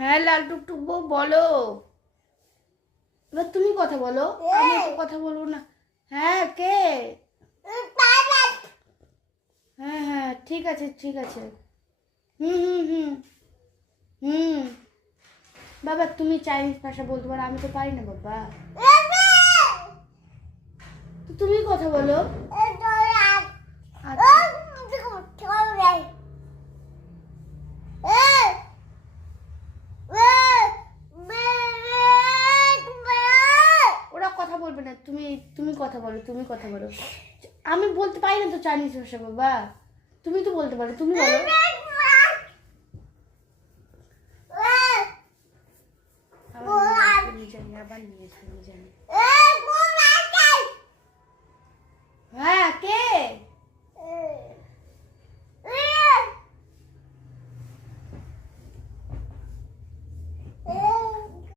হ্যাঁ লাল টুকটুক বউ বলো। এবার তুমি কথা বলো, আমি তো কথা বলবো না। হ্যাঁ কে? হ্যাঁ হ্যাঁ ঠিক আছে ঠিক আছে। হুম হুম হুম হুম। বাবা তুমি চাইনিজ ভাষা বলতে পারো, আমি তো পারি না বাবা। তো তুমি কথা বলো। আচ্ছা ওরা কথা বলবে না, তুমি তুমি কথা বলো, তুমি কথা বলো। আমি বলতে পারি না তো চাইনিজ ভাষা বাবা, তুমি তো বলতে পারো, তুমি বলো। আবার নিয়ে জানি, আবার নিয়ে জানি।